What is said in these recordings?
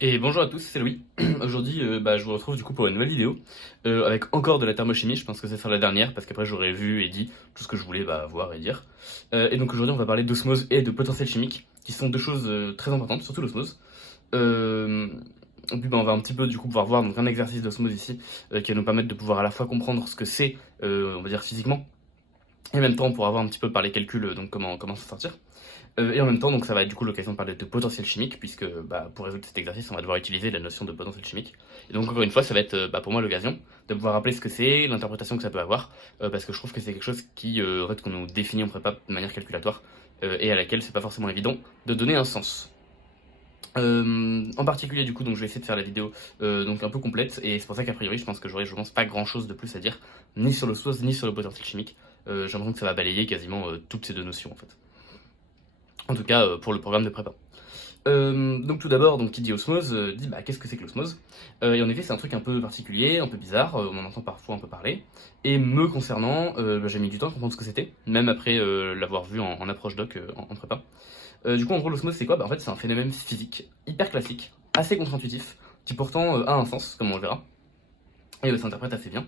Et bonjour à tous, c'est Louis. Aujourd'hui, je vous retrouve du coup pour une nouvelle vidéo avec encore de la thermochimie. Je pense que ça sera la dernière parce qu'après j'aurai vu et dit tout ce que je voulais voir et dire. Et donc aujourd'hui, on va parler d'osmose et de potentiel chimique, qui sont deux choses très importantes, surtout l'osmose. Euh, et puis on va un petit peu du coup pouvoir voir donc un exercice d'osmose ici qui va nous permettre de pouvoir à la fois comprendre ce que c'est, on va dire physiquement, et en même temps pour avoir un petit peu par les calculs donc comment s'en sortir. Et en même temps, donc ça va être du coup l'occasion de parler de potentiel chimique, puisque pour résoudre cet exercice, on va devoir utiliser la notion de potentiel chimique. Et donc encore une fois, ça va être pour moi l'occasion de pouvoir rappeler ce que c'est, l'interprétation que ça peut avoir, parce que je trouve que c'est quelque chose qui, en fait, qu'on nous définit en prépa de manière calculatoire, et à laquelle c'est pas forcément évident de donner un sens. En particulier du coup, donc je vais essayer de faire la vidéo donc un peu complète, et c'est pour ça qu'a priori je pense que j'aurai je pense pas grand chose de plus à dire, ni sur le SOS, ni sur le potentiel chimique. J'ai l'impression que ça va balayer quasiment toutes ces deux notions en fait. En tout cas, pour le programme de prépa. Donc tout d'abord, donc qui dit osmose dit qu'est-ce que c'est que l'osmose. Et en effet, c'est un truc un peu particulier, un peu bizarre, on en entend parfois un peu parler. Et me concernant, j'ai mis du temps à comprendre ce que c'était, même après l'avoir vu en approche doc en prépa. Du coup, en gros, l'osmose c'est quoi? En fait, c'est un phénomène physique hyper classique, assez contre-intuitif, qui pourtant a un sens, comme on le verra, et s'interprète assez bien.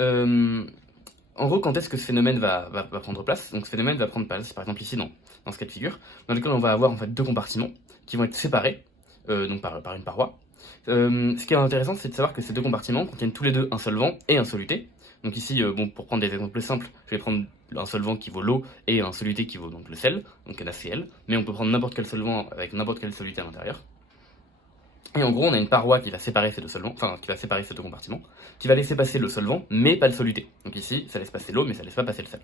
Euh, En gros, quand est-ce que ce phénomène va prendre place? Donc ce phénomène va prendre place, par exemple ici dans ce cas de figure, dans lequel on va avoir en fait deux compartiments qui vont être séparés donc par une paroi. Ce qui est intéressant, c'est de savoir que ces deux compartiments contiennent tous les deux un solvant et un soluté. Donc ici, pour prendre des exemples simples, je vais prendre un solvant qui vaut l'eau et un soluté qui vaut donc le sel, donc NaCl, mais on peut prendre n'importe quel solvant avec n'importe quel soluté à l'intérieur. Et en gros, on a une paroi qui va séparer ces deux solvants, enfin qui va séparer ces deux compartiments, qui va laisser passer le solvant, mais pas le soluté. Donc ici, ça laisse passer l'eau, mais ça laisse pas passer le sel.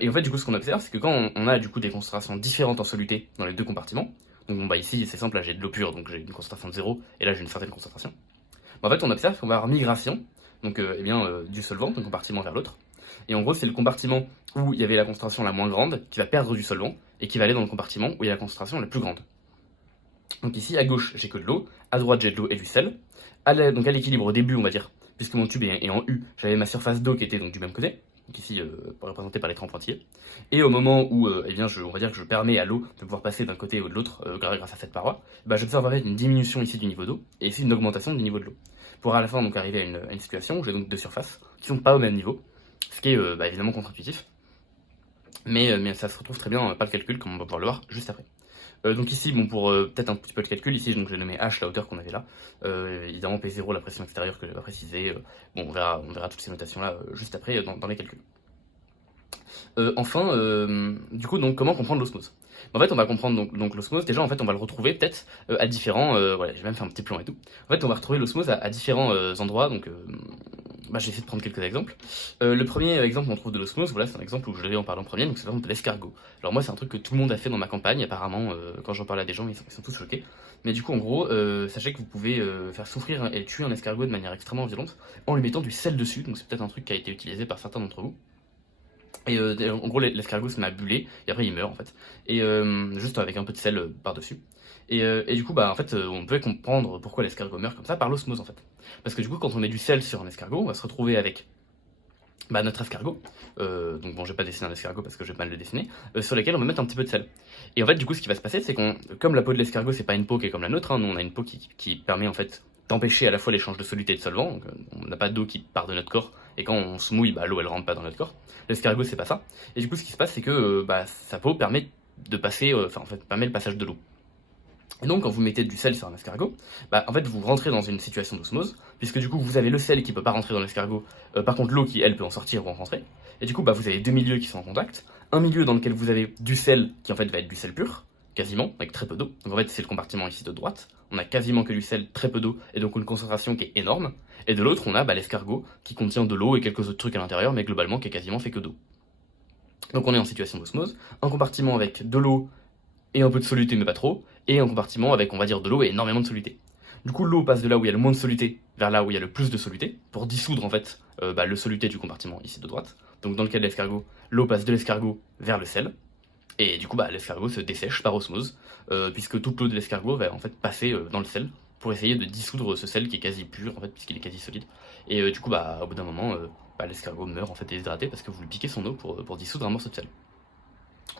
Et en fait, du coup, ce qu'on observe, c'est que quand on a du coup des concentrations différentes en soluté dans les deux compartiments, donc ici, c'est simple, là j'ai de l'eau pure, donc j'ai une concentration de 0, et là j'ai une certaine concentration. En fait, on observe qu'on va avoir migration, donc du solvant d'un compartiment vers l'autre. Et en gros, c'est le compartiment où il y avait la concentration la moins grande qui va perdre du solvant, et qui va aller dans le compartiment où il y a la concentration la plus grande. Donc ici, à gauche, j'ai que de l'eau, à droite, j'ai de l'eau et du sel. Donc à l'équilibre au début, on va dire, puisque mon tube est en U, j'avais ma surface d'eau qui était donc du même côté, donc ici représentée par l'écran pointillé. Et au moment où on va dire que je permets à l'eau de pouvoir passer d'un côté ou de l'autre grâce à cette paroi, j'observerai une diminution ici du niveau d'eau et ici une augmentation du niveau de l'eau. Pour à la fin donc arriver à une situation où j'ai donc deux surfaces qui sont pas au même niveau, ce qui est évidemment contre-intuitif, mais ça se retrouve très bien par le calcul, comme on va pouvoir le voir juste après. Donc ici, pour peut-être un petit peu de calcul, ici donc j'ai nommé H la hauteur qu'on avait là. Évidemment P0 la pression extérieure que je vais pas préciser. On verra toutes ces notations là juste après dans les calculs. Enfin, du coup, donc comment comprendre l'osmose? En fait, on va comprendre donc l'osmose. Déjà, en fait, on va le retrouver peut-être à différents. Voilà, j'ai même fait un petit plan et tout. En fait, on va retrouver l'osmose à différents endroits. Donc, j'ai essayé de prendre quelques exemples. Le premier exemple qu'on trouve de l'osmose, voilà, c'est un exemple où je l'ai en parlant en premier, donc c'est par exemple de l'escargot. Alors moi, c'est un truc que tout le monde a fait dans ma campagne, apparemment, quand j'en parle à des gens, ils sont tous choqués. Mais du coup, en gros, sachez que vous pouvez faire souffrir et tuer un escargot de manière extrêmement violente en lui mettant du sel dessus. Donc c'est peut-être un truc qui a été utilisé par certains d'entre vous. Et en gros, l'escargot se met à buller, et après il meurt en fait. Et juste avec un peu de sel par-dessus. Et du coup, en fait, on peut comprendre pourquoi l'escargot meurt comme ça par l'osmose en fait. Parce que du coup, quand on met du sel sur un escargot, on va se retrouver avec notre escargot. Donc bon, je vais pas dessiner un escargot parce que je vais mal le dessiner, sur lequel on va mettre un petit peu de sel. Et en fait, du coup, ce qui va se passer, c'est comme la peau de l'escargot, c'est pas une peau qui est comme la nôtre, hein, nous on a une peau qui permet en fait d'empêcher à la fois l'échange de soluté et de solvant, donc on n'a pas d'eau qui part de notre corps, et quand on se mouille, l'eau elle rentre pas dans notre corps. L'escargot, c'est pas ça. Et du coup, ce qui se passe, c'est que sa peau permet de passer, en fait, permet le passage de l'eau. Et donc, quand vous mettez du sel sur un escargot, en fait, vous rentrez dans une situation d'osmose, puisque du coup, vous avez le sel qui peut pas rentrer dans l'escargot, par contre, l'eau qui, elle, peut en sortir ou en rentrer. Et du coup, vous avez deux milieux qui sont en contact. Un milieu dans lequel vous avez du sel, qui en fait va être du sel pur, quasiment, avec très peu d'eau. Donc en fait, c'est le compartiment ici de droite. On a quasiment que du sel, très peu d'eau, et donc une concentration qui est énorme. Et de l'autre, on a l'escargot, qui contient de l'eau et quelques autres trucs à l'intérieur, mais globalement, qui est quasiment fait que d'eau. Donc on est en situation d'osmose. Un compartiment avec de l'eau et un peu de soluté, mais pas trop, et un compartiment avec, on va dire, de l'eau et énormément de soluté. Du coup, l'eau passe de là où il y a le moins de soluté vers là où il y a le plus de soluté, pour dissoudre en fait le soluté du compartiment ici de droite. Donc dans le cas de l'escargot, l'eau passe de l'escargot vers le sel, et du coup l'escargot se dessèche par osmose, puisque toute l'eau de l'escargot va en fait passer dans le sel, pour essayer de dissoudre ce sel qui est quasi pur en fait, puisqu'il est quasi solide. Et du coup, au bout d'un moment, l'escargot meurt en fait déshydraté parce que vous lui piquez son eau pour dissoudre un morceau de sel.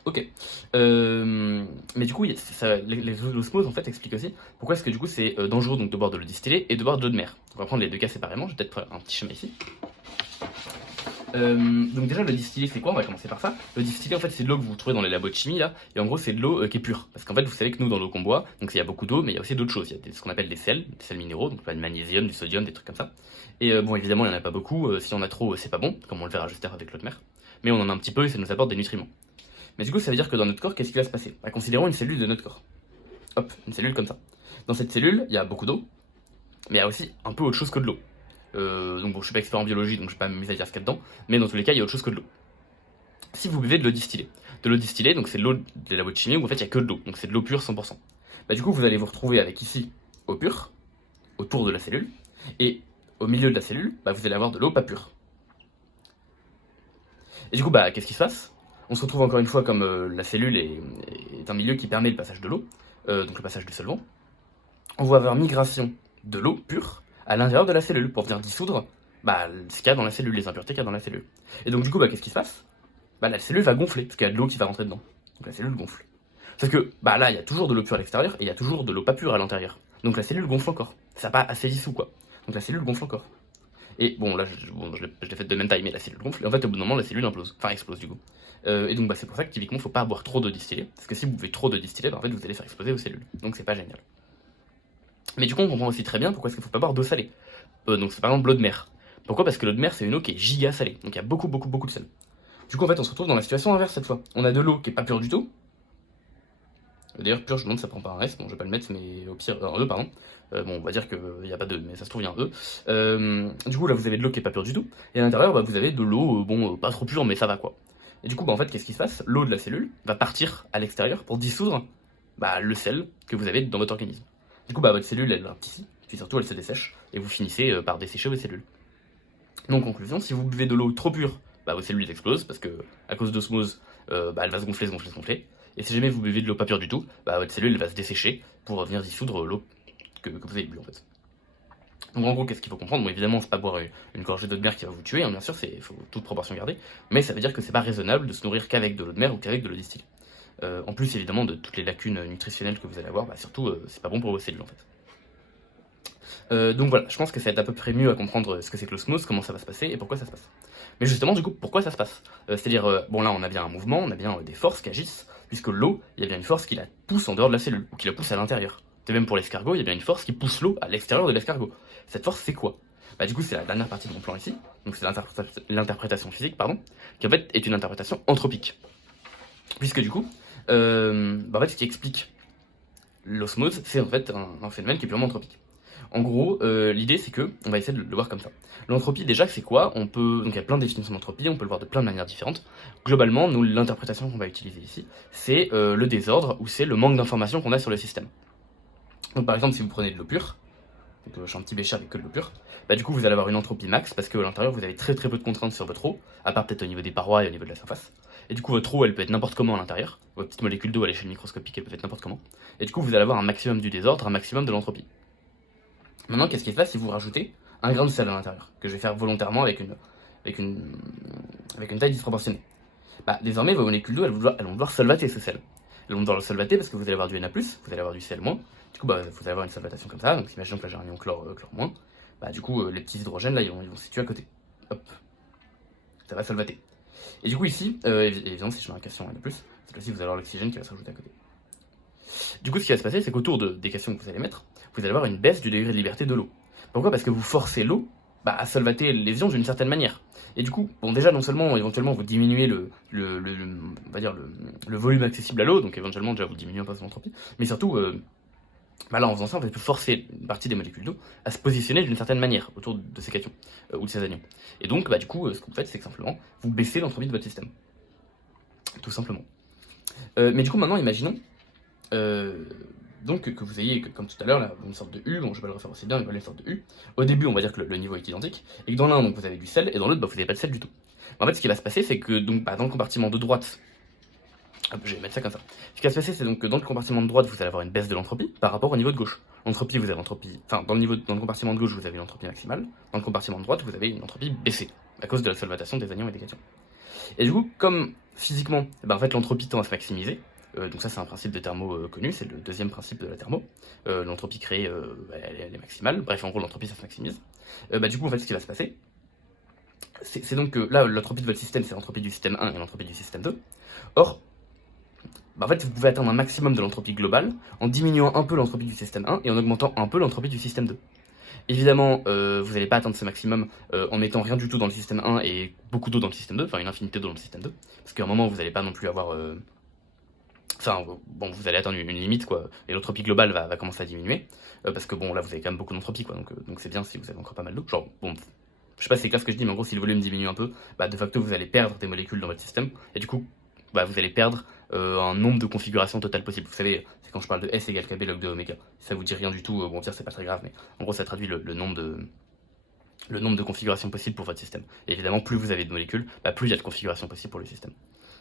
Ok. Mais du coup, l'osmose en fait explique aussi pourquoi est-ce que du coup c'est dangereux donc de boire de l'eau distillée et de boire de l'eau de mer. On va prendre les deux cas séparément. Je vais peut-être faire un petit schéma ici. Donc déjà le distillé c'est quoi? On va commencer par ça. Le distillé en fait c'est de l'eau que vous trouvez dans les labos de chimie là, et en gros c'est de l'eau qui est pure. Parce qu'en fait vous savez que nous dans l'eau qu'on boit, donc il y a beaucoup d'eau, mais il y a aussi d'autres choses. Il y a ce qu'on appelle des sels minéraux, donc du magnésium, du sodium, des trucs comme ça. Et bon évidemment il n'y en a pas beaucoup, si on a trop c'est pas bon, comme on le verra juste avec l'eau de mer. Mais on en a un petit peu et ça nous apporte des nutriments. Mais du coup ça veut dire que dans notre corps qu'est-ce qui va se passer? Bah, considérons une cellule de notre corps. Hop, une cellule comme ça. Dans cette cellule il y a beaucoup d'eau, mais il y a aussi un peu autre chose que de l'eau. Donc bon, je suis pas expert en biologie, donc je vais pas m'amuser à dire ce qu'il y a dedans, mais dans tous les cas, il y a autre chose que de l'eau. Si vous buvez de l'eau distillée, donc c'est de l'eau des labos de chimie où en fait il y a que de l'eau, donc c'est de l'eau pure 100%. Bah du coup, vous allez vous retrouver avec ici eau pure, autour de la cellule, et au milieu de la cellule, bah, vous allez avoir de l'eau pas pure. Et du coup, bah qu'est-ce qui se passe? On se retrouve encore une fois comme la cellule est un milieu qui permet le passage de l'eau, donc le passage du solvant. On va avoir migration de l'eau pure à l'intérieur de la cellule pour venir dissoudre bah, ce qu'il y a dans la cellule, les impuretés qu'il y a dans la cellule. Et donc du coup, bah, qu'est-ce qui se passe? Bah, la cellule va gonfler, parce qu'il y a de l'eau qui va rentrer dedans. Donc la cellule gonfle. Sauf que bah, là, il y a toujours de l'eau pure à l'extérieur, et il y a toujours de l'eau pas pure à l'intérieur. Donc la cellule gonfle encore. Ça n'a pas assez dissous, quoi. Donc la cellule gonfle encore. Et bon, là, je l'ai fait de même taille, mais la cellule gonfle, et en fait, au bout d'un moment, la cellule implose. Enfin, explose, du coup. Et donc, bah, c'est pour ça que typiquement, faut pas boire trop de distillé, parce que si vous buvez trop de distillé, bah, en fait, vous allez faire exploser vos cellules. Donc c'est pas génial. Mais du coup, on comprend aussi très bien pourquoi est-ce qu'il faut pas boire d'eau salée. Donc c'est par exemple l'eau de mer. Pourquoi? Parce que l'eau de mer, c'est une eau qui est giga salée. Donc il y a beaucoup, beaucoup, beaucoup de sel. Du coup, en fait, on se retrouve dans la situation inverse cette fois. On a de l'eau qui est pas pure du tout. D'ailleurs, pure, je me demande si ça prend pas un S. Bon, je vais pas le mettre, mais au pire, un E, pardon. Bon, on va dire qu'il n'y a pas de, mais ça se trouve, il y a un E. Du coup, là, vous avez de l'eau qui est pas pure du tout. Et à l'intérieur, bah, vous avez de l'eau, bon, pas trop pure, mais ça va quoi. Et du coup, bah, en fait, qu'est-ce qui se passe? L'eau de la cellule va partir à l'extérieur pour dissoudre bah, le sel que vous avez dans votre organisme. Du coup, bah, votre cellule, elle va ici, puis surtout, elle se dessèche, et vous finissez par dessécher vos cellules. Donc, conclusion, si vous buvez de l'eau trop pure, bah, vos cellules explosent, parce que à cause d'osmose, bah, elle va se gonfler, se gonfler, se gonfler. Et si jamais vous buvez de l'eau pas pure du tout, bah, votre cellule elle va se dessécher pour venir dissoudre l'eau que vous avez bu en fait. Donc en gros, qu'est-ce qu'il faut comprendre? Bon, évidemment, c'est pas boire une gorgée d'eau de mer qui va vous tuer, hein, bien sûr, il faut toute proportion garder, mais ça veut dire que c'est pas raisonnable de se nourrir qu'avec de l'eau de mer ou qu'avec de l'eau distillée. En plus, évidemment, de toutes les lacunes nutritionnelles que vous allez avoir, bah, surtout, c'est pas bon pour vos cellules en fait. Donc voilà, je pense que ça va être à peu près mieux à comprendre ce que c'est que l'osmose, comment ça va se passer et pourquoi ça se passe. Mais justement, du coup, pourquoi ça se passe? C'est-à-dire, bon là, on a bien un mouvement, on a bien des forces qui agissent, puisque l'eau, il y a bien une force qui la pousse en dehors de la cellule, ou qui la pousse à l'intérieur. Et même pour l'escargot, il y a bien une force qui pousse l'eau à l'extérieur de l'escargot. Cette force, c'est quoi? Bah du coup, c'est la dernière partie de mon plan ici, donc c'est l'interprétation physique, pardon, qui en fait est une interprétation anthropique. Puisque du coup, bah, en fait, ce qui explique l'osmose, c'est en fait un phénomène qui est purement anthropique. En gros, l'idée c'est que, on va essayer de le voir comme ça. L'entropie, déjà, c'est quoi? Donc il y a plein de définitions d'entropie, on peut le voir de plein de manières différentes. Globalement, nous, l'interprétation qu'on va utiliser ici, c'est le désordre ou c'est le manque d'informations qu'on a sur le système. Donc par exemple, si vous prenez de l'eau pure, donc je suis un petit bécher avec que de l'eau pure, bah du coup vous allez avoir une entropie max parce qu'à l'intérieur vous avez très très peu de contraintes sur votre eau, à part peut-être au niveau des parois et au niveau de la surface. Et du coup votre eau elle peut être n'importe comment à l'intérieur, vos petites molécules d'eau à l'échelle microscopique elles peuvent être n'importe comment. Et du coup vous allez avoir un maximum du désordre, un maximum de l'entropie. Maintenant, qu'est-ce qui se passe si vous rajoutez un grain de sel à l'intérieur, que je vais faire volontairement avec une, avec une taille disproportionnée? Bah, désormais, vos molécules d'eau, elles vont devoir solvater ce sel. Elles vont devoir le solvater parce que vous allez avoir du Na+, vous allez avoir du Cl-. Du coup, bah, vous allez avoir une solvatation comme ça. Donc, imaginons que là j'ai un ion chlore, chlore-. Bah, du coup, les petits hydrogènes, là, ils vont se situer à côté. Hop, ça va solvater. Et du coup, ici, évidemment, si je mets un cation Na+, cette fois-ci, vous allez avoir l'oxygène qui va se rajouter à côté. Du coup, ce qui va se passer, c'est qu'autour des cations que vous allez mettre, vous allez avoir une baisse du degré de liberté de l'eau. Pourquoi? Parce que vous forcez l'eau bah, à solvater les ions d'une certaine manière. Et du coup, bon, déjà, non seulement, éventuellement, vous diminuez on va dire le volume accessible à l'eau, donc éventuellement, déjà, vous diminuez un peu son entropie, mais surtout, bah là, en faisant ça, vous allez forcer une partie des molécules d'eau à se positionner d'une certaine manière autour de ces cations, ou de ces anions. Et donc, bah, du coup, ce que vous faites, c'est que simplement, vous baissez l'entropie de votre système. Tout simplement. Mais du coup, maintenant, imaginons donc que vous ayez, comme tout à l'heure, une sorte de U, bon je vais pas le refaire aussi bien, mais une sorte de U. Au début, on va dire que le niveau est identique, et que dans l'un, donc vous avez du sel, et dans l'autre, bah, vous n'avez pas de sel du tout. En fait, ce qui va se passer, c'est que donc, bah, dans le compartiment de droite, hop, je vais mettre ça comme ça. Ce qui va se passer, c'est donc que dans le compartiment de droite, vous allez avoir une baisse de l'entropie par rapport au niveau de gauche. L'entropie, vous avez l'entropie, enfin, dans le compartiment de gauche, vous avez une entropie maximale, dans le compartiment de droite, vous avez une entropie baissée, à cause de la solvatation des anions et des cations. Et du coup, comme physiquement, en fait, l'entropie tend à se maximiser, donc ça c'est un principe de thermo connu, c'est le deuxième principe de la thermo. L'entropie créée, elle est maximale, bref en gros l'entropie ça se maximise. Du coup en fait ce qui va se passer, c'est donc que là l'entropie de votre système c'est l'entropie du système 1 et l'entropie du système 2. Or, en fait vous pouvez atteindre un maximum de l'entropie globale en diminuant un peu l'entropie du système 1 et en augmentant un peu l'entropie du système 2. Évidemment, vous n'allez pas atteindre ce maximum en mettant rien du tout dans le système 1 et beaucoup d'eau dans le système 2, enfin une infinité d'eau dans le système 2, parce qu'à un moment vous n'allez pas non plus avoir... Enfin, bon, vous allez atteindre une limite, quoi, et l'entropie globale va commencer à diminuer, parce que bon, là vous avez quand même beaucoup d'entropie, quoi, donc c'est bien si vous avez encore pas mal d'eau. Genre, bon, je sais pas si c'est clair ce que je dis, mais en gros, si le volume diminue un peu, de facto vous allez perdre des molécules dans votre système, et du coup, vous allez perdre un nombre de configurations totales possibles. Vous savez, c'est quand je parle de S égale KB log de oméga. Si ça vous dit rien du tout, bon, dire c'est pas très grave, mais en gros, ça traduit le nombre de configurations possibles pour votre système. Et évidemment, plus vous avez de molécules, plus il y a de configurations possibles pour le système.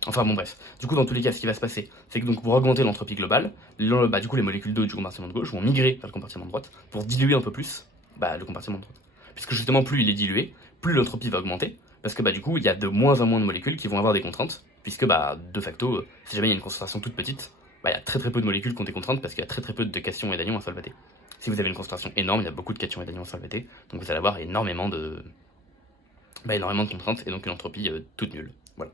Enfin bon bref, du coup dans tous les cas ce qui va se passer, c'est que donc pour augmenter l'entropie globale, du coup les molécules d'eau du compartiment de gauche vont migrer vers le compartiment de droite pour diluer un peu plus le compartiment de droite. Puisque justement plus il est dilué, plus l'entropie va augmenter, parce que du coup il y a de moins en moins de molécules qui vont avoir des contraintes, puisque de facto, si jamais il y a une concentration toute petite, il y a très peu de molécules qui ont des contraintes parce qu'il y a très peu de cations et d'anions à solvater. Si vous avez une concentration énorme, il y a beaucoup de cations et d'anions à solvater, donc vous allez avoir énormément de contraintes et donc une entropie toute nulle. Voilà.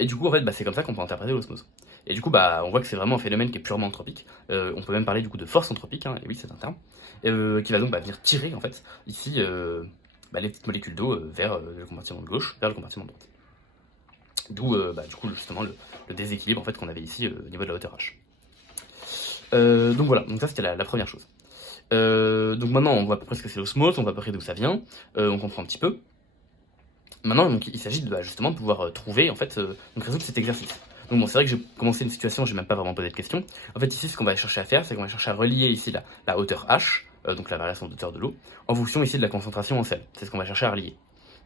Et du coup, en fait, c'est comme ça qu'on peut interpréter l'osmose. Et du coup, on voit que c'est vraiment un phénomène qui est purement anthropique. On peut même parler du coup de force anthropique, et oui, c'est un terme, qui va donc venir tirer, en fait, ici, les petites molécules d'eau vers le compartiment de gauche, vers le compartiment de droite. D'où, du coup, justement, le déséquilibre en fait, qu'on avait ici au niveau de la hauteur H. Donc voilà, donc ça c'était la première chose. Donc maintenant, on voit à peu près ce que c'est l'osmose, on voit à peu près d'où ça vient, on comprend un petit peu. Maintenant, donc, il s'agit justement de pouvoir trouver, en fait, donc résoudre cet exercice. Donc bon, c'est vrai que j'ai commencé une situation, j'ai même pas vraiment posé de questions. En fait, ici, ce qu'on va chercher à faire, c'est qu'on va chercher à relier ici la hauteur H, donc la variation de hauteur de l'eau, en fonction ici de la concentration en sel. C'est ce qu'on va chercher à relier.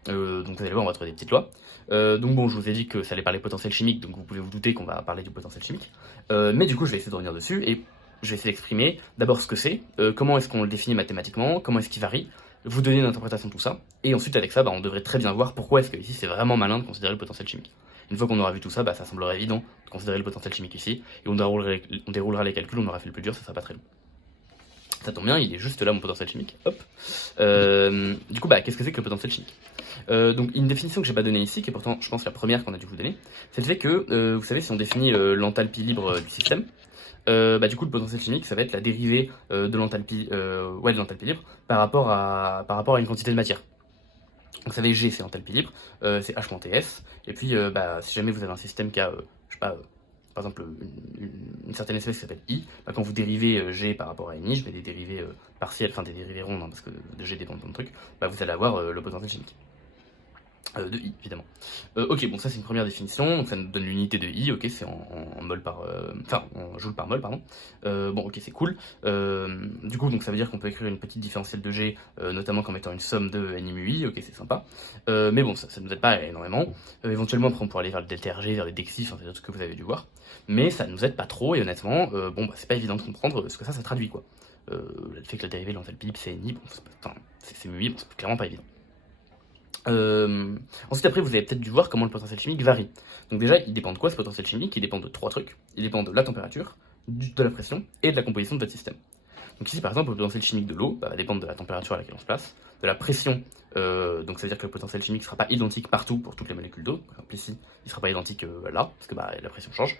Donc vous allez voir, on va trouver des petites lois. Donc bon, je vous ai dit que ça allait parler potentiel chimique, donc vous pouvez vous douter qu'on va parler du potentiel chimique. Mais du coup, je vais essayer de revenir dessus et je vais essayer d'exprimer d'abord ce que c'est, comment est-ce qu'on le définit mathématiquement, comment est-ce qu'il varie, vous donner une interprétation de tout ça, et ensuite avec ça, on devrait très bien voir pourquoi est-ce que ici c'est vraiment malin de considérer le potentiel chimique. Une fois qu'on aura vu tout ça, ça semblerait évident de considérer le potentiel chimique ici, et on déroulera les calculs, on aura fait le plus dur, ça sera pas très long. Ça tombe bien, il est juste là mon potentiel chimique, hop. Du coup, qu'est-ce que c'est que le potentiel chimique? Donc une définition que j'ai pas donnée ici, qui est pourtant je pense la première qu'on a dû vous donner, c'est le fait que, vous savez, si on définit l'enthalpie libre du système, du coup le potentiel chimique ça va être la dérivée de l'enthalpie libre par rapport à une quantité de matière. Donc vous savez G c'est l'enthalpie libre, c'est H moins TS, et puis si jamais vous avez un système qui a, je sais pas, par exemple une certaine espèce qui s'appelle I, quand vous dérivez G par rapport à une I, je mets des dérivés partielles, enfin des dérivés rondes, parce que de G dépend de plein de trucs, vous allez avoir le potentiel chimique. De I, évidemment. Ok, bon, ça c'est une première définition, donc ça nous donne l'unité de I, ok, c'est en mol par... en joule par mol, pardon. Bon, ok, c'est cool. Du coup, donc ça veut dire qu'on peut écrire une petite différentielle de G, notamment comme étant une somme de N mu I, ok, c'est sympa. Mais bon, ça nous aide pas énormément. Éventuellement, après, on pourrait aller vers le delta RG, vers les dexis, enfin, c'est ce que vous avez dû voir. Mais ça nous aide pas trop, et honnêtement, c'est pas évident de comprendre ce que ça traduit, quoi. Le fait que la dérivée de l'enthalpie libre, c'est Ni, bon, c'est mu I, bon, c'est clairement pas évident. Ensuite après vous avez peut-être dû voir comment le potentiel chimique varie. Donc déjà il dépend de quoi ce potentiel chimique? Il dépend de trois trucs. Il dépend de la température, de la pression et de la composition de votre système. Donc ici par exemple le potentiel chimique de l'eau va dépendre de la température à laquelle on se place, de la pression, donc ça veut dire que le potentiel chimique ne sera pas identique partout pour toutes les molécules d'eau. Par exemple ici il ne sera pas identique là, parce que la pression change.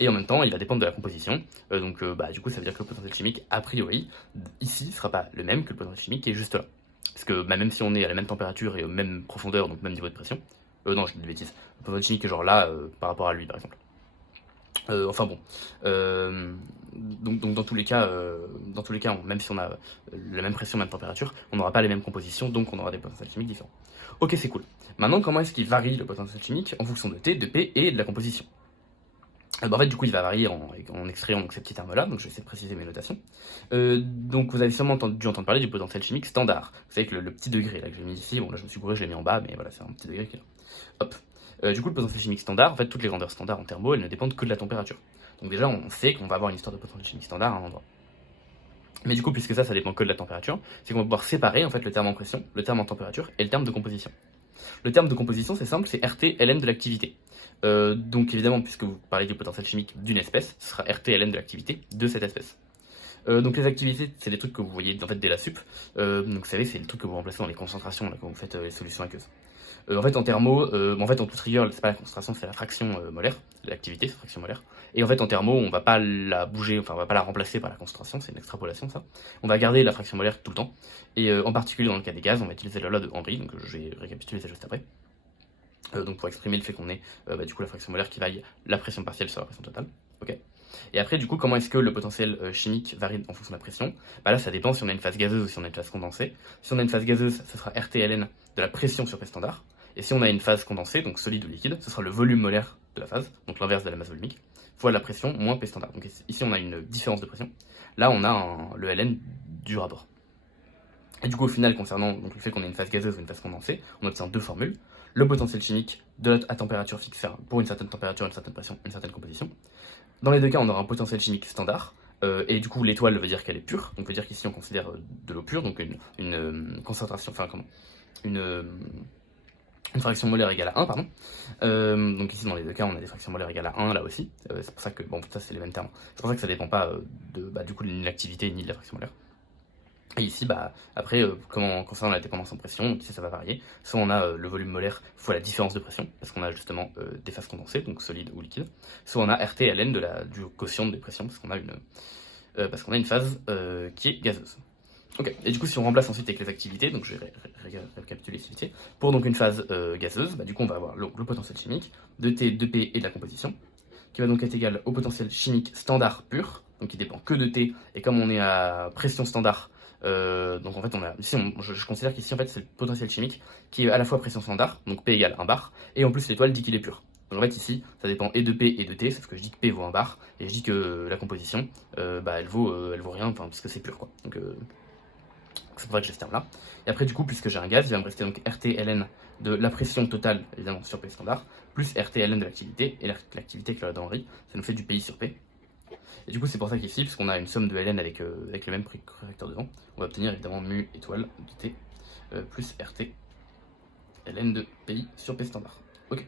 Et en même temps il va dépendre de la composition, du coup ça veut dire que le potentiel chimique a priori ici ne sera pas le même que le potentiel chimique qui est juste là. Parce que même si on est à la même température et aux mêmes profondeurs, donc même niveau de pression, non, je dis des bêtises, le potentiel chimique est genre là par rapport à lui par exemple. Donc dans tous les cas, même si on a la même pression, même température, on n'aura pas les mêmes compositions, donc on aura des potentiels chimiques différents. Ok, c'est cool. Maintenant, comment est-ce qu'il varie le potentiel chimique en fonction de T, de P et de la composition? En fait, du coup, il va varier en extrayant donc, ces petits termes-là, donc je vais essayer de préciser mes notations. Donc, vous avez sûrement dû entendre parler du potentiel chimique standard. Vous savez que le petit degré là, que j'ai mis ici, bon là je me suis gouré, je l'ai mis en bas, mais voilà, c'est un petit degré qui est là. Hop. Du coup, le potentiel chimique standard, en fait, toutes les grandeurs standards en thermo, elles ne dépendent que de la température. Donc déjà, on sait qu'on va avoir une histoire de potentiel chimique standard à un endroit. Mais du coup, puisque ça dépend que de la température, c'est qu'on va pouvoir séparer en fait le terme en pression, le terme en température et le terme de composition. Le terme de composition, c'est simple, c'est RT ln de l'activité. Donc évidemment, puisque vous parlez du potentiel chimique d'une espèce, ce sera RT ln de l'activité de cette espèce. Donc les activités, c'est des trucs que vous voyez en fait dès la sup. Donc vous savez, c'est le truc que vous remplacez dans les concentrations là, quand vous faites les solutions aqueuses. En fait, en thermo, en fait, en toute rigueur, c'est pas la concentration, c'est la fraction molaire, l'activité, c'est fraction molaire. Et en fait, en thermo, on va pas la bouger, enfin, on va pas la remplacer par la concentration, c'est une extrapolation, ça. On va garder la fraction molaire tout le temps. Et en particulier, dans le cas des gaz, on va utiliser la loi de Henry, donc je vais récapituler ça juste après. Donc pour exprimer le fait qu'on ait du coup la fraction molaire qui vaille la pression partielle sur la pression totale. Ok. Et après, du coup, comment est-ce que le potentiel chimique varie en fonction de la pression? Bah là, ça dépend si on a une phase gazeuse ou si on a une phase condensée. Si on a une phase gazeuse, ce sera RT-ln de la pression sur P standard. Et si on a une phase condensée, donc solide ou liquide, ce sera le volume molaire de la phase, donc l'inverse de la masse volumique, fois la pression moins P standard. Donc ici, on a une différence de pression. Là, on a le Ln du rapport. Et du coup, au final, concernant donc, le fait qu'on ait une phase gazeuse ou une phase condensée, on obtient deux formules. Le potentiel chimique à température fixe pour une certaine température, une certaine pression, une certaine composition. Dans les deux cas, on aura un potentiel chimique standard. Et du coup, l'étoile veut dire qu'elle est pure. Donc, veut dire qu'ici, on considère de l'eau pure, donc une concentration, enfin, comment une fraction molaire égale à 1, pardon. Donc ici, dans les deux cas, on a des fractions molaires égales à 1, là aussi. C'est pour ça que, bon, ça, c'est les mêmes termes. C'est pour ça que ça dépend pas du coup, ni de l'activité ni de la fraction molaire. Et ici, après, concernant la dépendance en pression, donc ici ça va varier. Soit on a le volume molaire fois la différence de pression, parce qu'on a justement des phases condensées, donc solide ou liquide. Soit on a RT ln du quotient des pressions, parce qu'on a une phase qui est gazeuse. Ok, et du coup, si on remplace ensuite avec les activités, donc je vais récapituler les activités, pour donc une phase gazeuse, du coup, on va avoir le potentiel chimique de T, de P et de la composition, qui va donc être égal au potentiel chimique standard pur, donc qui dépend que de T, et comme on est à pression standard, donc en fait, je considère qu'ici, en fait, c'est le potentiel chimique qui est à la fois pression standard, donc P égale 1 bar, et en plus l'étoile dit qu'il est pur. Donc en fait, ici, ça dépend et de P et de T, sauf que je dis que P vaut 1 bar, et je dis que la composition, elle vaut rien, puisque c'est pur, quoi. Donc c'est pour ça que j'ai ce terme-là. Et après, du coup, puisque j'ai un gaz, il va me rester donc RT-ln de la pression totale, évidemment, sur P standard, plus RT-ln de l'activité, et l'activité avec la loi d'Henry, ça nous fait du PI sur P. Et du coup, c'est pour ça qu'ici, puisqu'on a une somme de ln avec le même correcteur devant, on va obtenir évidemment mu étoile de T plus RT ln de PI sur P standard. Ok.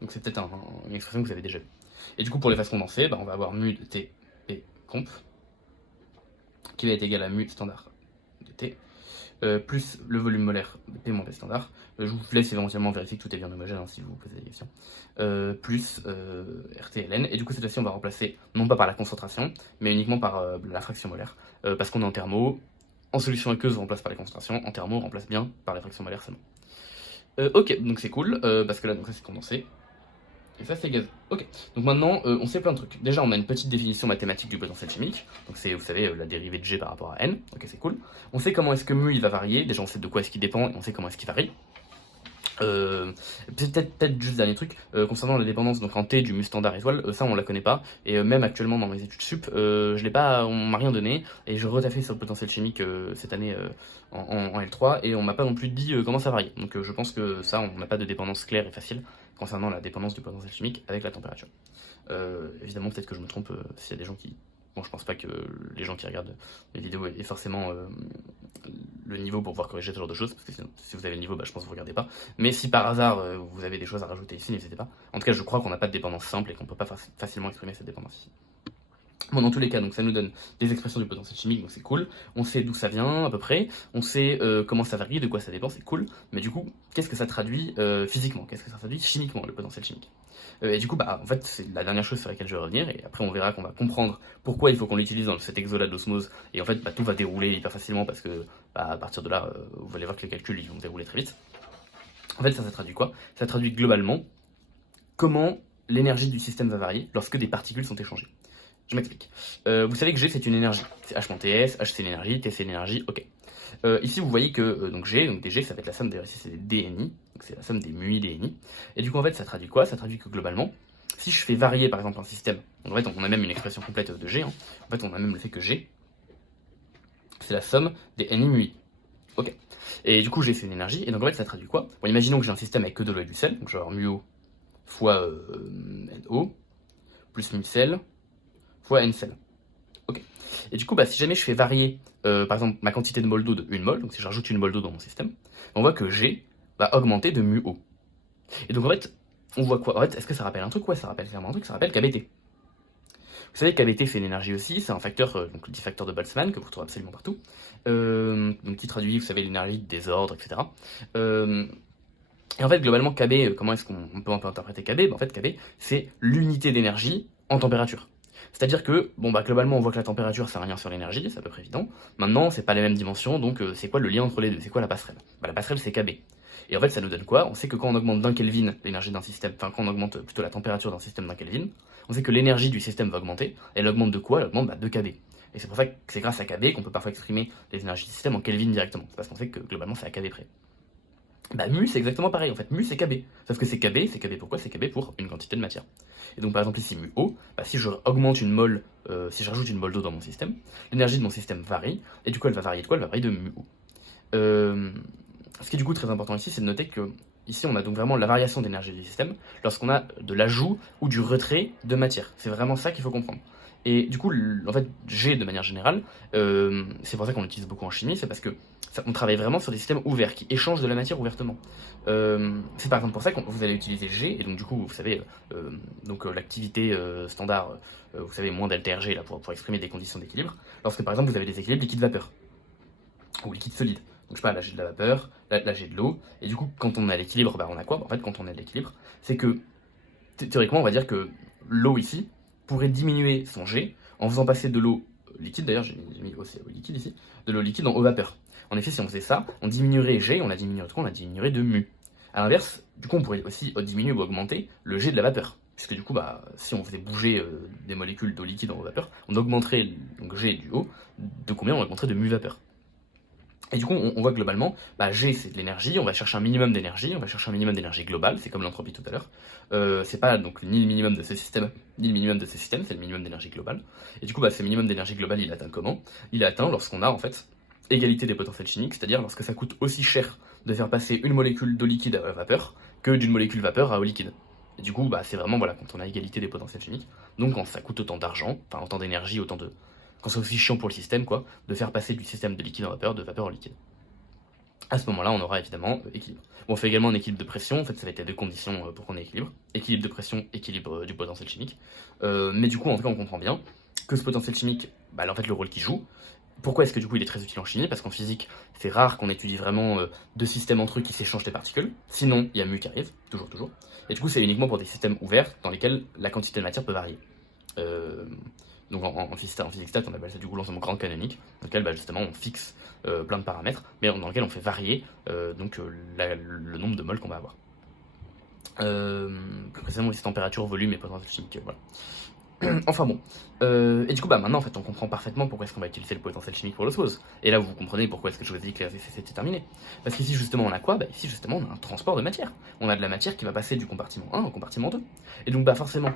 Donc c'est peut-être une expression que vous avez déjà vue. Et du coup, pour les phases condensées, on va avoir mu de T P comp qui va être égal à mu standard de T plus le volume molaire de P moins P standard. Je vous laisse éventuellement vérifier que tout est bien homogène si vous vous posez des questions. Plus RT-ln. Et du coup, cette fois-ci, on va remplacer non pas par la concentration, mais uniquement par la fraction molaire. Parce qu'on est en thermo. En solution aqueuse, on remplace par les concentrations. En thermo, on remplace bien par les fractions molaires seulement. Ok, donc c'est cool, parce que là, donc ça c'est condensé. Et ça c'est gaz. Ok, donc maintenant on sait plein de trucs. Déjà on a une petite définition mathématique du potentiel chimique. Donc c'est, vous savez, la dérivée de G par rapport à N. Ok, c'est cool. On sait comment est-ce que mu il va varier. Déjà on sait de quoi est-ce qu'il dépend et on sait comment est-ce qu'il varie. Peut-être juste dernier truc concernant la dépendance donc en T du mu standard étoile, ça on la connaît pas et même actuellement dans mes études sup on m'a rien donné et je retaffais sur le potentiel chimique cette année en L3 et on m'a pas non plus dit comment ça varie, donc je pense que ça on n'a pas de dépendance claire et facile concernant la dépendance du potentiel chimique avec la température. Évidemment peut-être que je me trompe s'il y a des gens qui... Bon, je pense pas que les gens qui regardent les vidéos aient forcément le niveau pour pouvoir corriger ce genre de choses, parce que sinon, si vous avez le niveau, je pense que vous regardez pas. Mais si par hasard vous avez des choses à rajouter ici, n'hésitez pas. En tout cas, je crois qu'on n'a pas de dépendance simple et qu'on peut pas facilement exprimer cette dépendance ici. Bon, dans tous les cas, donc ça nous donne des expressions du potentiel chimique, donc c'est cool. On sait d'où ça vient à peu près, on sait comment ça varie, de quoi ça dépend, c'est cool. Mais du coup, qu'est-ce que ça traduit physiquement? Qu'est-ce que ça traduit chimiquement, le potentiel chimique? Et du coup, en fait, c'est la dernière chose sur laquelle je vais revenir, et après on verra qu'on va comprendre pourquoi il faut qu'on l'utilise dans cet exo-là d'osmose, et en fait, tout va dérouler hyper facilement, parce que à partir de là, vous allez voir que les calculs, ils vont dérouler très vite. En fait, ça traduit quoi? Ça traduit globalement comment l'énergie du système va varier lorsque des particules sont échangées. Je m'explique. Vous savez que G, c'est une énergie. C'est H-TS, H, c'est l'énergie, T, c'est l'énergie, ok. Ici, vous voyez que donc G, donc des G, ça va être la somme des, ici, c'est des DNI, donc c'est la somme des MUI, DNI. Et du coup, en fait, ça traduit quoi? Ça traduit que globalement, si je fais varier, par exemple, un système, donc en fait, on a même une expression complète de G, en fait, on a même le fait que G, c'est la somme des NI MUI. Ok. Et du coup, G, c'est une énergie, et donc en fait, ça traduit quoi? Bon, imaginons que j'ai un système avec que de l'eau et du sel, donc je vais avoir mu O fois NO, plus mu sel, fois N sel. Ok. Et du coup, si jamais je fais varier, par exemple, ma quantité de mol d'eau de 1 mol, donc si je rajoute 1 mol d'eau dans mon système, on voit que G, va augmenter de mu O. Et donc en fait, on voit quoi? En fait, est-ce que ça rappelle un truc? Ouais, ça rappelle clairement un truc, ça rappelle KBT. Vous savez, KBT c'est l'énergie aussi, c'est un facteur, donc le dit facteur de Boltzmann, que vous retrouvez absolument partout, donc qui traduit, vous savez, l'énergie de désordre, etc. Et en fait, globalement, KB, comment est-ce qu'on peut un peu interpréter KB? En fait, KB, c'est l'unité d'énergie en température. C'est-à-dire que, bon, bah, globalement, on voit que la température, ça a rien sur l'énergie, c'est à peu près évident. Maintenant, c'est pas les mêmes dimensions, donc c'est quoi le lien entre les deux? C'est quoi la passerelle? Bah, la passerelle, c'est KB. Et en fait, ça nous donne quoi? On sait que quand on augmente d'un Kelvin l'énergie d'un système, enfin, quand on augmente plutôt la température d'un système d'un Kelvin, on sait que l'énergie du système va augmenter. Elle augmente de quoi? Elle augmente de KB. Et c'est pour ça que c'est grâce à KB qu'on peut parfois exprimer les énergies du système en Kelvin directement. C'est parce qu'on sait que globalement, c'est à KB près. Bah mu c'est exactement pareil en fait, mu c'est KB. Sauf que c'est KB pourquoi? C'est KB pour une quantité de matière. Et donc par exemple ici mu O, bah, si je augmente une mole, si je rajoute une mole d'eau dans mon système, l'énergie de mon système varie, et du coup elle va varier de quoi? Elle va varier de mu O. Ce qui est du coup très important ici, c'est de noter que ici on a donc vraiment la variation d'énergie du système lorsqu'on a de l'ajout ou du retrait de matière. C'est vraiment ça qu'il faut comprendre. Et du coup, en fait, G de manière générale, c'est pour ça qu'on l'utilise beaucoup en chimie, c'est parce que on travaille vraiment sur des systèmes ouverts qui échangent de la matière ouvertement. C'est par exemple pour ça que vous allez utiliser G, et donc du coup, vous savez, l'activité standard, vous savez, moins delta Rg là, pour exprimer des conditions d'équilibre, lorsque par exemple vous avez des équilibres liquide-vapeur, ou liquide-solide. Donc je sais pas, là j'ai de la vapeur, là j'ai de l'eau, et du coup, quand on est à l'équilibre, bah on a quoi? En fait, quand on est à l'équilibre, c'est que théoriquement, on va dire que l'eau ici pourrait diminuer son G en faisant passer de l'eau liquide, d'ailleurs j'ai mis aussi liquide ici, de l'eau liquide en eau vapeur. En effet, si on faisait ça, on diminuerait G, on la diminuerait de quoi? On la diminuerait de mu. A l'inverse, du coup, on pourrait aussi diminuer ou augmenter le G de la vapeur. Puisque du coup, bah, si on faisait bouger des molécules d'eau liquide en eau vapeur, on augmenterait donc G du haut, de combien? On augmenterait de mu vapeur. Et du coup, on voit que globalement, bah, G c'est de l'énergie, on va chercher un minimum d'énergie, on va chercher un minimum d'énergie globale, c'est comme l'entropie tout à l'heure. C'est pas donc ni le minimum de ce système, ni le minimum de ce système, c'est le minimum d'énergie globale. Et du coup, bah, ce minimum d'énergie globale, il est atteint comment? Il est atteint lorsqu'on a en fait égalité des potentiels chimiques, c'est-à-dire lorsque ça coûte aussi cher de faire passer une molécule d'eau liquide à vapeur que d'une molécule vapeur à eau liquide. Et du coup, bah, c'est vraiment voilà, quand on a égalité des potentiels chimiques, donc quand ça coûte autant d'argent, enfin autant d'énergie, autant de. Quand c'est aussi chiant pour le système, quoi, de faire passer du système de liquide en vapeur, de vapeur en liquide. À ce moment-là, on aura évidemment équilibre. Bon, on fait également un équilibre de pression, en fait, ça va être les deux conditions pour qu'on ait équilibre. Équilibre de pression, équilibre du potentiel chimique. Mais du coup, en tout cas, on comprend bien que ce potentiel chimique, bah, en fait, le rôle qu'il joue. Pourquoi est-ce que du coup il est très utile en chimie? Parce qu'en physique, c'est rare qu'on étudie vraiment deux systèmes entre eux qui s'échangent des particules. Sinon, il y a mu qui arrive, toujours, toujours. Et du coup, c'est uniquement pour des systèmes ouverts dans lesquels la quantité de matière peut varier. Euh, donc en physique stat, on appelle ça du coup l'ensemble grand canonique, dans lequel bah, justement on fixe plein de paramètres, mais dans lequel on fait varier le nombre de moles qu'on va avoir. Plus précisément aussi température, volume et potentiel chimique. Voilà. Enfin bon. Et du coup, bah maintenant en fait, on comprend parfaitement pourquoi est-ce qu'on va utiliser le potentiel chimique pour l'osmose. Et là, vous comprenez pourquoi est-ce que je vous ai dit que les effets c'était terminé. Parce qu'ici justement, on a quoi? Bah ici justement, on a un transport de matière. On a de la matière qui va passer du compartiment 1 au compartiment 2. Et donc, bah forcément,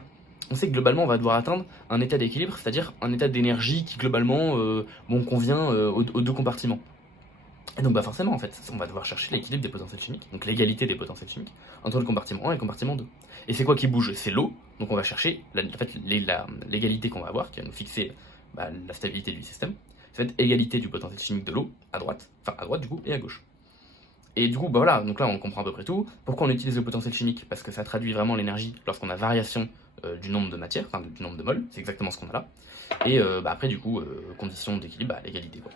on sait que globalement, on va devoir atteindre un état d'équilibre, c'est-à-dire un état d'énergie qui globalement convient aux deux compartiments. Et donc bah forcément en fait, on va devoir chercher l'équilibre des potentiels chimiques, donc l'égalité des potentiels chimiques, entre le compartiment 1 et le compartiment 2. Et c'est quoi qui bouge? C'est l'eau, donc on va chercher l'égalité qu'on va avoir, qui va nous fixer la stabilité du système. Ça va être égalité du potentiel chimique de l'eau, à droite, enfin à droite du coup, et à gauche. Et du coup, bah voilà, donc là on comprend à peu près tout. Pourquoi on utilise le potentiel chimique? Parce que ça traduit vraiment l'énergie lorsqu'on a variation du nombre de matières, enfin du nombre de moles, c'est exactement ce qu'on a là. Et après du coup, condition d'équilibre, l'égalité quoi.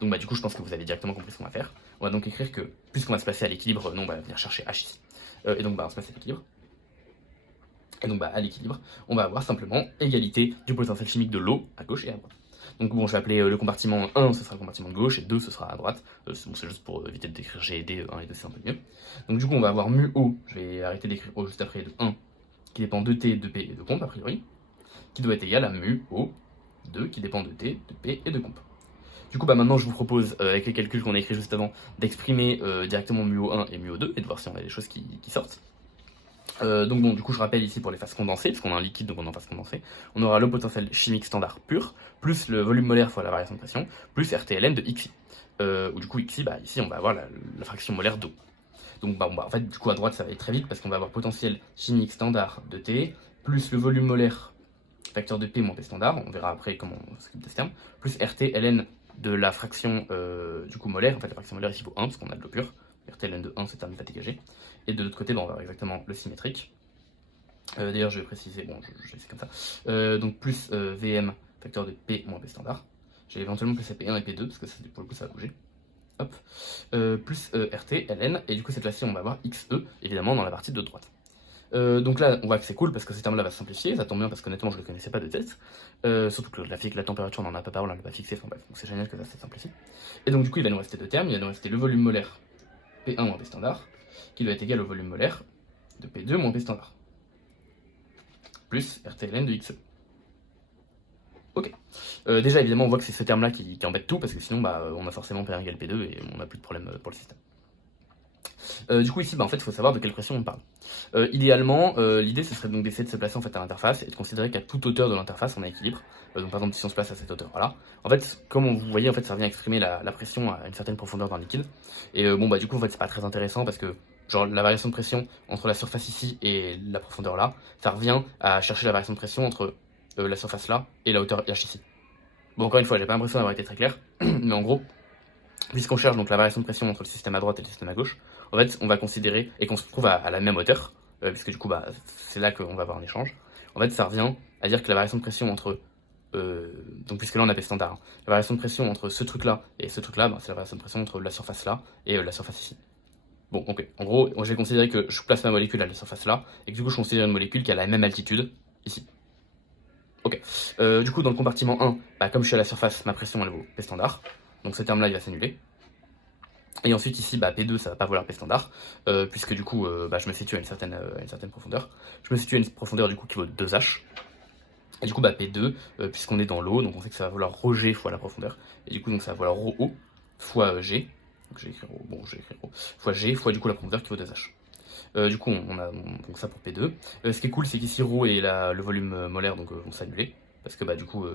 Donc bah du coup je pense que vous avez directement compris ce qu'on va faire. On va donc écrire que puisqu'on va se placer à l'équilibre, on va venir chercher H ici. Et donc bah on se place à l'équilibre. Et donc bah à l'équilibre, on va avoir simplement égalité du potentiel chimique de l'eau à gauche et à droite. Donc bon, je vais appeler le compartiment 1, ce sera le compartiment de gauche, et 2, ce sera à droite. C'est juste pour éviter d'écrire G et D, 1 et 2, c'est un peu mieux. Donc du coup, on va avoir mu O, je vais arrêter d'écrire O juste après, de 1, qui dépend de T, de P et de comp, a priori, qui doit être égal à mu O, 2, qui dépend de T, de P et de comp. Du coup, bah maintenant, je vous propose, avec les calculs qu'on a écrits juste avant, d'exprimer directement mu O1 et mu O2, et de voir si on a des choses qui sortent. Donc bon, du coup je rappelle ici pour les phases condensées, parce qu'on a un liquide donc on est en phase condensée, on aura le potentiel chimique standard pur, plus le volume molaire fois la variation de pression, plus RTLN de XI. Où du coup XI, bah ici on va avoir la fraction molaire d'eau. Donc bah, en fait du coup à droite ça va aller très vite parce qu'on va avoir potentiel chimique standard de T, plus le volume molaire facteur de P moins P standard, on verra après comment on scripte ce terme, plus RTLN de la fraction du coup molaire, en fait la fraction molaire ici vaut 1 parce qu'on a de l'eau pure, RT ln de 1, ce terme va dégager. Et de l'autre côté, on va avoir exactement le symétrique. D'ailleurs, je vais préciser, bon, je vais laisser comme ça. Donc plus VM facteur de P moins P standard. J'ai éventuellement plus P1 et P2, parce que ça, pour le coup, ça va bouger. Hop. Plus RT, Ln, et du coup, cette fois-ci, on va avoir XE, évidemment, dans la partie de droite. Donc là, on voit que c'est cool parce que ce terme-là va se simplifier, ça tombe bien parce qu'honnêtement, je ne le connaissais pas de tête. Surtout que la température, on n'en a pas parlé, on ne l'a pas fixé, enfin bref, donc c'est génial que ça se simplifie. Et donc, du coup, il va nous rester deux termes, il va nous rester le volume molaire P1 moins P standard, qui doit être égal au volume molaire de P2 moins P standard, plus RTLN de XE. Ok. Déjà, évidemment, on voit que c'est ce terme-là qui embête tout, parce que sinon, on a forcément P1 égale P2 et on n'a plus de problème pour le système. Du coup, ici, en fait, il faut savoir de quelle pression on parle. Idéalement, l'idée, ce serait donc d'essayer de se placer en fait, à l'interface et de considérer qu'à toute hauteur de l'interface, on a équilibre. Donc, par exemple, si on se place à cette hauteur-là, en fait, comme vous voyez, en fait, ça revient à exprimer la pression à une certaine profondeur dans le liquide. Et du coup, en fait, c'est pas très intéressant parce que, genre, la variation de pression entre la surface ici et la profondeur là, ça revient à chercher la variation de pression entre la surface là et la hauteur h ici. Bon, encore une fois, j'ai pas l'impression d'avoir été très clair, mais en gros, puisqu'on cherche donc la variation de pression entre le système à droite et le système à gauche, en fait, on va considérer, et qu'on se trouve à la même hauteur, puisque du coup, c'est là qu'on va avoir un échange. En fait, ça revient à dire que la variation de pression entre... donc puisque là, on a P standard, hein, la variation de pression entre ce truc-là et ce truc-là, c'est la variation de pression entre la surface là et la surface ici. Bon, ok. En gros, je vais considérer que je place ma molécule à la surface là, et que du coup, je considère une molécule qui a la même altitude, ici. Ok. Du coup, dans le compartiment 1, comme je suis à la surface, ma pression, elle vaut P standard. Donc ce terme-là, il va s'annuler. Et ensuite ici, P2, ça va pas valoir P standard, puisque du coup, je me situe à une certaine profondeur. Je me situe à une profondeur du coup qui vaut 2H. Et du coup, P2, puisqu'on est dans l'eau, donc on sait que ça va valoir ρg fois la profondeur. Et du coup, donc ça va valoir ρo fois g. Donc j'ai écrit ρ, bon, j'ai écrit ρ, fois g, fois du coup la profondeur qui vaut 2H. Du coup, on a donc ça pour P2. Ce qui est cool, c'est qu'ici ρ et le volume molaire donc, vont s'annuler, parce que du coup...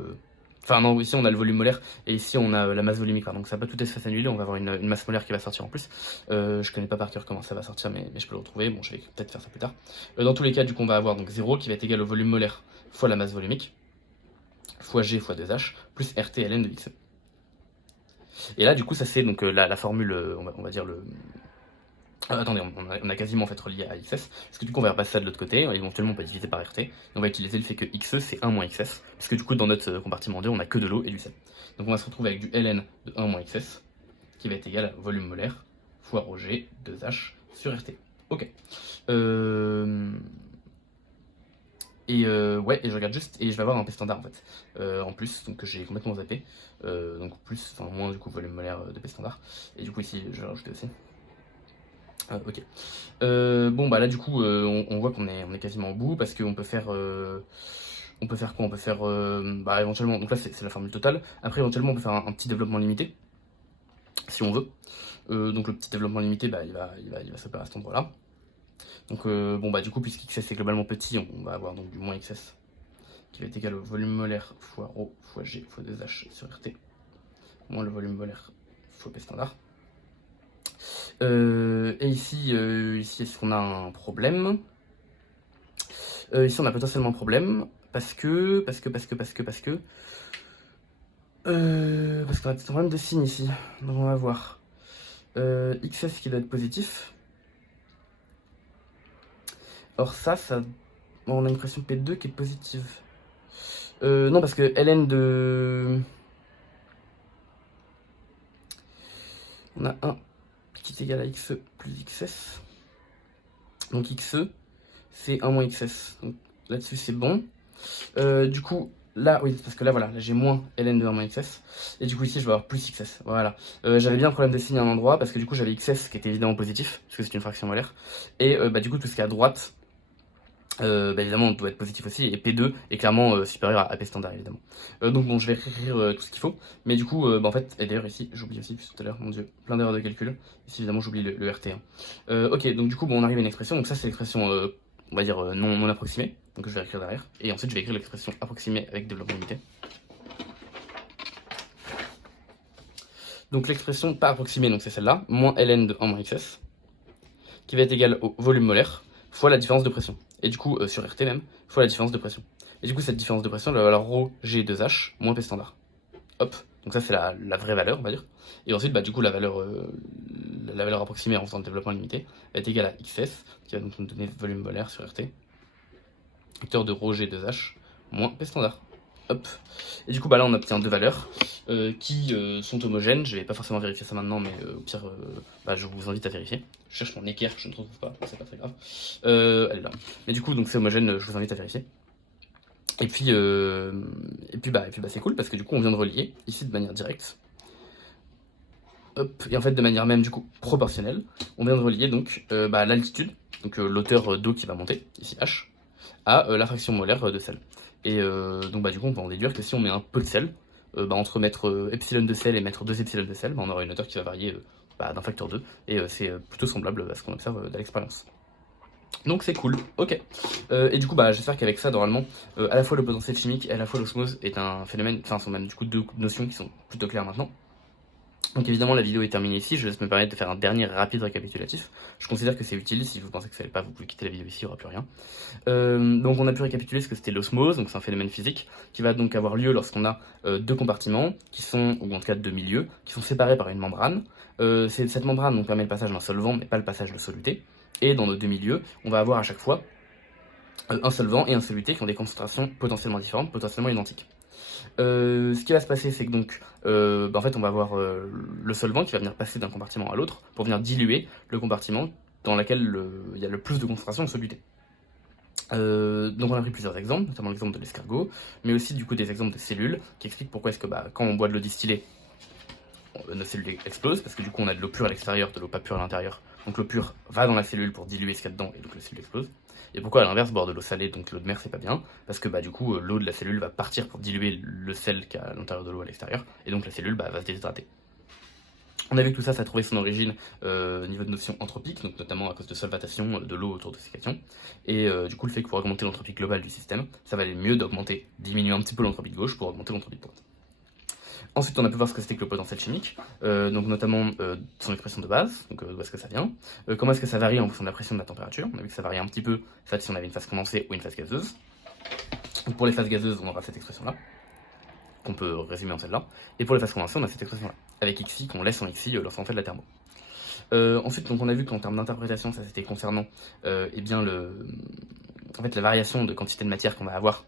Enfin non, ici on a le volume molaire et ici on a la masse volumique, donc ça va pas tout être fait annuler, on va avoir une masse molaire qui va sortir en plus. Je connais pas par cœur comment ça va sortir, mais je peux le retrouver, bon je vais peut-être faire ça plus tard. Dans tous les cas, du coup on va avoir donc 0 qui va être égal au volume molaire fois la masse volumique, fois G fois 2H, plus RT ln de XE. Et là du coup ça c'est donc la formule, on va dire le... attendez, on a quasiment en fait relié à XS, parce que du coup on va repasser ça de l'autre côté, éventuellement on peut diviser par RT, et on va utiliser le fait que XE c'est 1 moins XS, puisque du coup dans notre compartiment 2 on a que de l'eau et du sel. Donc on va se retrouver avec du ln de 1 moins XS, qui va être égal à volume molaire, fois ρg 2H sur RT. Ok. Ouais, et je regarde juste, et je vais avoir un P standard en fait, en plus, donc j'ai complètement zappé, donc moins du coup volume molaire de P standard, et du coup ici je vais rajouter aussi. Ok. Là du coup on voit qu'on est quasiment au bout parce qu'on peut faire quoi? On peut faire éventuellement, donc là c'est la formule totale. Après éventuellement on peut faire un petit développement limité si on veut. Donc le petit développement limité il va s'opérer à cet endroit là. Donc du coup puisque XS est globalement petit, on va avoir donc du moins XS qui va être égal au volume molaire fois ρ fois G fois 2H sur RT moins le volume molaire fois P standard. Et ici est-ce qu'on a un problème? Ici on a potentiellement un problème parce qu'on a un petit problème de signe ici. Donc on va voir XS qui doit être positif. Or ça on a une pression P2 qui est positive. Non, parce que ln de... On a 1 qui est égal à XE plus XS. Donc XE, c'est 1 moins XS. Donc là-dessus, c'est bon. Du coup, là, oui, parce que là, voilà, là, j'ai moins ln de 1 moins XS. Et du coup, ici, je vais avoir plus XS. Voilà. J'avais bien un problème de signe à un endroit, parce que du coup, j'avais XS qui était évidemment positif, parce que c'est une fraction molaire. Et du coup, tout ce qui est à droite, évidemment on doit être positif aussi, et P2 est clairement supérieur à P standard évidemment. Donc bon, je vais écrire tout ce qu'il faut, mais du coup en fait, et d'ailleurs ici j'oublie aussi tout à l'heure, mon dieu, plein d'erreurs de calcul, ici évidemment j'oublie le RT. Ok, donc du coup on arrive à une expression, donc ça c'est l'expression on va dire non approximée, donc je vais écrire derrière, et ensuite je vais écrire l'expression approximée avec développement limité. Donc l'expression pas approximée, donc c'est celle-là, moins ln de 1 moins xs, qui va être égal au volume molaire fois la différence de pression. Et du coup, sur RT même, fois la différence de pression. Et du coup, cette différence de pression, elle va valoir ρ G2H moins P standard. Hop, donc ça c'est la vraie valeur, on va dire. Et ensuite, du coup, la valeur la valeur approximée en faisant le développement limité, va être égale à XS, qui va donc nous donner volume molaire sur RT, vecteur de ρg 2H, moins P standard. Hop. Et du coup, là, on obtient deux valeurs qui sont homogènes. Je vais pas forcément vérifier ça maintenant, mais au pire, je vous invite à vérifier. Je cherche mon équerre, je ne trouve pas, c'est pas très grave. Elle est là. Mais du coup, donc c'est homogène, je vous invite à vérifier. Et puis c'est cool parce que du coup, on vient de relier ici de manière directe. Hop. Et en fait, de manière même du coup proportionnelle, on vient de relier donc l'altitude, donc l'auteur d'eau qui va monter, ici H, à la fraction molaire de sel. Et donc du coup, on peut en déduire que si on met un peu de sel, entre mettre epsilon de sel et mettre 2 epsilon de sel, on aura une hauteur qui va varier d'un facteur 2, et c'est plutôt semblable à ce qu'on observe dans l'expérience. Donc c'est cool, ok. Et du coup, j'espère qu'avec ça, normalement, à la fois le potentiel chimique et à la fois l'osmose est un phénomène, enfin, sont même du coup deux notions qui sont plutôt claires maintenant. Donc évidemment, la vidéo est terminée ici, je laisse me permettre de faire un dernier rapide récapitulatif. Je considère que c'est utile, si vous pensez que ça ne va pas, vous pouvez quitter la vidéo ici, il n'y aura plus rien. Donc on a pu récapituler ce que c'était l'osmose, donc c'est un phénomène physique qui va donc avoir lieu lorsqu'on a deux compartiments, qui sont, ou en tout cas deux milieux, qui sont séparés par une membrane. Cette membrane donc, permet le passage d'un solvant, mais pas le passage de soluté. Et dans nos deux milieux, on va avoir à chaque fois un solvant et un soluté qui ont des concentrations potentiellement différentes, potentiellement identiques. Ce qui va se passer, c'est que donc, en fait, on va avoir le solvant qui va venir passer d'un compartiment à l'autre pour venir diluer le compartiment dans lequel il y a le plus de concentration de soluté. Donc on a pris plusieurs exemples, notamment l'exemple de l'escargot, mais aussi du coup des exemples de cellules qui expliquent pourquoi est-ce que quand on boit de l'eau distillée, nos cellules explosent, parce que du coup on a de l'eau pure à l'extérieur, de l'eau pas pure à l'intérieur. Donc l'eau pure va dans la cellule pour diluer ce qu'il y a dedans et donc la cellule explose. Et pourquoi à l'inverse boire de l'eau salée, donc l'eau de mer c'est pas bien, parce que du coup l'eau de la cellule va partir pour diluer le sel qu'il y a à l'intérieur de l'eau à l'extérieur, et donc la cellule va se déshydrater. On a vu que tout ça, ça a trouvé son origine au niveau de notions anthropiques, donc notamment à cause de solvatation de l'eau autour de ces cations. Et du coup, le fait que pour augmenter l'entropie globale du système, ça valait mieux diminuer un petit peu l'entropie de gauche pour augmenter l'entropie de droite. Ensuite, on a pu voir ce que c'était que le potentiel chimique, donc notamment son expression de base, donc d'où est-ce que ça vient, comment est-ce que ça varie en fonction de la pression et de la température. On a vu que ça variait un petit peu, en fait, si on avait une phase condensée ou une phase gazeuse. Donc pour les phases gazeuses, on aura cette expression-là, qu'on peut résumer en celle-là. Et pour les phases condensées, on a cette expression-là, avec xi qu'on laisse en xi lorsqu'on fait de la thermo. Ensuite, donc on a vu qu'en termes d'interprétation, ça c'était concernant la variation de quantité de matière qu'on va avoir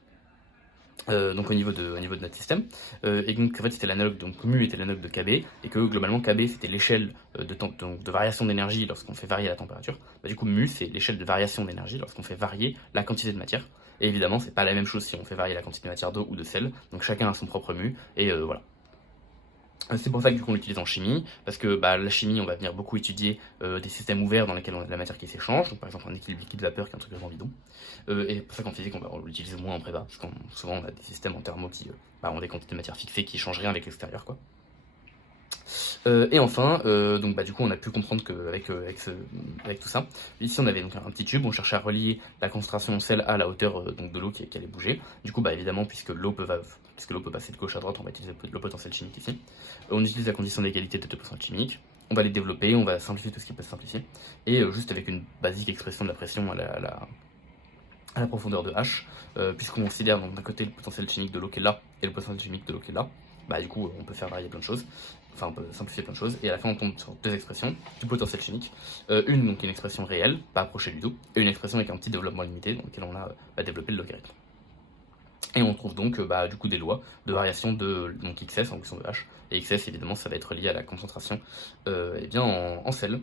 donc au niveau de notre système, et donc en fait c'était l'analogue, donc mu était l'analogue de Kb, et que globalement Kb c'était l'échelle de variation d'énergie lorsqu'on fait varier la température. Du coup mu c'est l'échelle de variation d'énergie lorsqu'on fait varier la quantité de matière, et évidemment c'est pas la même chose si on fait varier la quantité de matière d'eau ou de sel, donc chacun a son propre mu, et voilà. C'est pour ça que du coup on l'utilise en chimie, parce que la chimie on va venir beaucoup étudier des systèmes ouverts dans lesquels on a de la matière qui s'échange, donc par exemple un équilibre liquide-vapeur qui est un truc vraiment bidon, et c'est pour ça qu'en physique on l'utilise moins en prépa, parce que souvent on a des systèmes en thermo qui ont des quantités de matière fixées qui changent rien avec l'extérieur quoi. Et enfin, du coup on a pu comprendre qu'avec avec tout ça, ici on avait donc un petit tube, on cherchait à relier la concentration en sel à la hauteur de l'eau qui allait bouger. Du coup évidemment puisque l'eau peut passer de gauche à droite, on va utiliser le potentiel chimique ici. On utilise la condition d'égalité de deux potentiels chimiques, on va les développer, on va simplifier tout ce qui peut se simplifier, et juste avec une basique expression de la pression à la profondeur de H, puisqu'on considère donc d'un côté le potentiel chimique de l'eau qui est là et le potentiel chimique de l'eau qui est là, du coup on peut faire varier plein de choses, enfin on peut simplifier plein de choses, et à la fin on tombe sur deux expressions du potentiel chimique, une donc une expression réelle, pas approchée du tout, et une expression avec un petit développement limité dans lequel on a développé le logarithme. Et on trouve donc du coup des lois de variation de donc XS en fonction de H, et XS évidemment ça va être lié à la concentration en sel.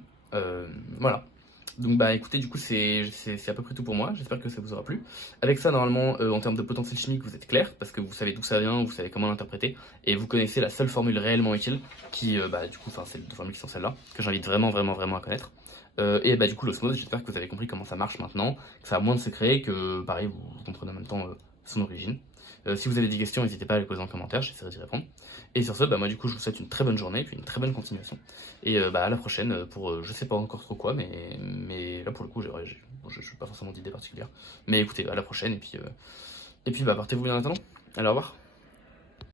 Voilà. Donc écoutez, du coup c'est à peu près tout pour moi, j'espère que ça vous aura plu. Avec ça normalement en termes de potentiel chimique vous êtes clair, parce que vous savez d'où ça vient, vous savez comment l'interpréter, et vous connaissez la seule formule réellement utile, qui du coup c'est les deux formules qui sont celles-là, que j'invite vraiment à connaître. Et du coup l'osmose, j'espère que vous avez compris comment ça marche maintenant, que ça a moins de secrets, que pareil vous comprenez en même temps son origine. Si vous avez des questions, n'hésitez pas à les poser en commentaire, j'essaierai d'y répondre. Et sur ce, moi du coup je vous souhaite une très bonne journée, puis une très bonne continuation. Et à la prochaine pour je sais pas encore trop quoi, mais là pour le coup je n'ai pas forcément d'idée particulière. Mais écoutez, à la prochaine, et puis portez-vous bien en attendant. Allez, au revoir.